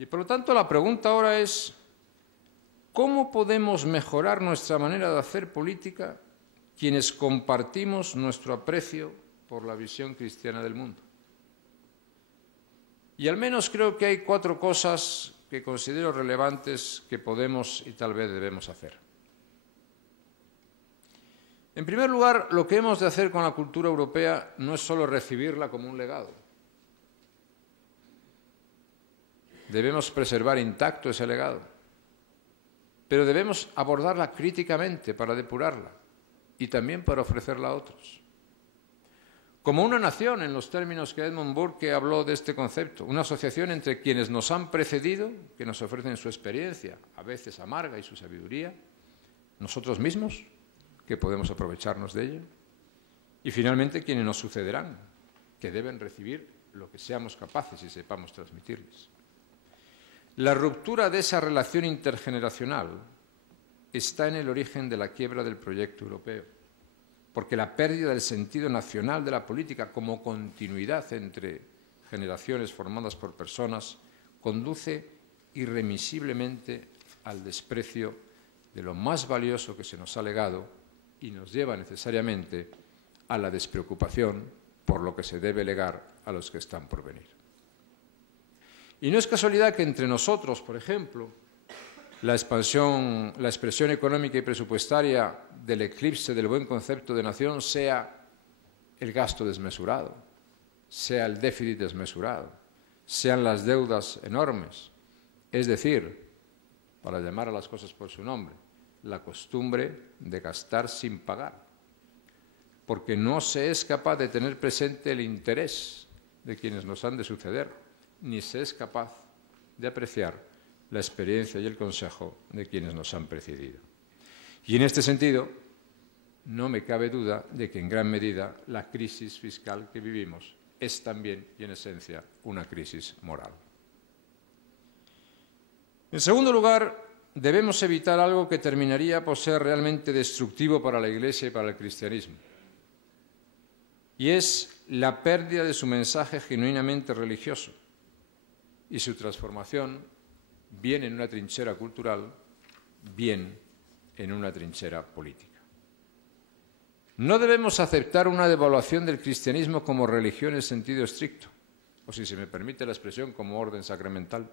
Y por lo tanto la pregunta ahora es, ¿cómo podemos mejorar nuestra manera de hacer política quienes compartimos nuestro aprecio por la visión cristiana del mundo? Y al menos creo que hay 4 cosas que considero relevantes que podemos y tal vez debemos hacer. En primer lugar, lo que hemos de hacer con la cultura europea no es solo recibirla como un legado. Debemos preservar intacto ese legado, pero debemos abordarla críticamente para depurarla y también para ofrecerla a otros. Como una nación, en los términos que Edmund Burke habló de este concepto, una asociación entre quienes nos han precedido, que nos ofrecen su experiencia, a veces amarga, y su sabiduría, nosotros mismos, que podemos aprovecharnos de ello, y finalmente quienes nos sucederán, que deben recibir lo que seamos capaces y sepamos transmitirles. La ruptura de esa relación intergeneracional está en el origen de la quiebra del proyecto europeo, porque la pérdida del sentido nacional de la política como continuidad entre generaciones formadas por personas conduce irremisiblemente al desprecio de lo más valioso que se nos ha legado y nos lleva necesariamente a la despreocupación por lo que se debe legar a los que están por venir. Y no es casualidad que entre nosotros, por ejemplo, la expresión económica y presupuestaria del eclipse del buen concepto de nación sea el gasto desmesurado, sea el déficit desmesurado, sean las deudas enormes. Es decir, para llamar a las cosas por su nombre, la costumbre de gastar sin pagar, porque no se es capaz de tener presente el interés de quienes nos han de suceder, ni se es capaz de apreciar la experiencia y el consejo de quienes nos han precedido. Y en este sentido, no me cabe duda de que en gran medida la crisis fiscal que vivimos es también y en esencia una crisis moral. En segundo lugar, debemos evitar algo que terminaría por ser realmente destructivo para la Iglesia y para el cristianismo, y es la pérdida de su mensaje genuinamente religioso y su transformación bien en una trinchera cultural, bien en una trinchera política. No debemos aceptar una devaluación del cristianismo como religión en sentido estricto, o si se me permite la expresión, como orden sacramental.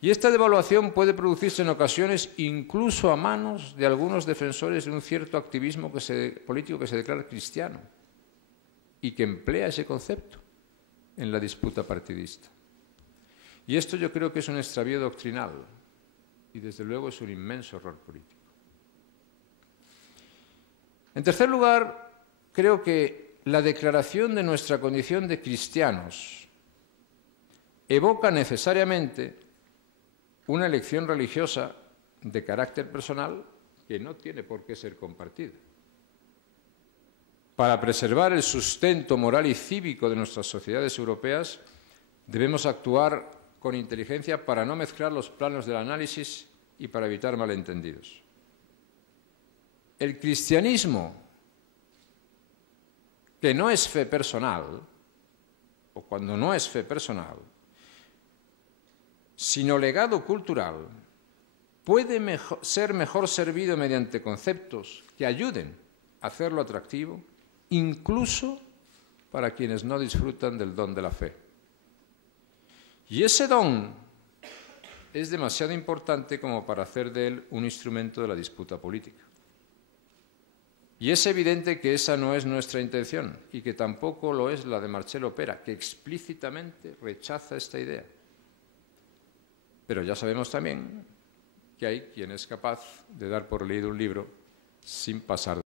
Y esta devaluación puede producirse en ocasiones incluso a manos de algunos defensores de un cierto activismo político que se declara cristiano y que emplea ese concepto en la disputa partidista. Y esto yo creo que es un extravío doctrinal y desde luego es un inmenso error político. En tercer lugar, creo que la declaración de nuestra condición de cristianos evoca necesariamente una elección religiosa de carácter personal que no tiene por qué ser compartida. Para preservar el sustento moral y cívico de nuestras sociedades europeas, debemos actuar con inteligencia para no mezclar los planos del análisis y para evitar malentendidos. El cristianismo, que no es fe personal, o cuando no es fe personal, sino legado cultural, puede ser mejor servido mediante conceptos que ayuden a hacerlo atractivo, incluso para quienes no disfrutan del don de la fe. Y ese don es demasiado importante como para hacer de él un instrumento de la disputa política. Y es evidente que esa no es nuestra intención y que tampoco lo es la de Marcelo Pera, que explícitamente rechaza esta idea. Pero ya sabemos también que hay quien es capaz de dar por leído un libro sin pasar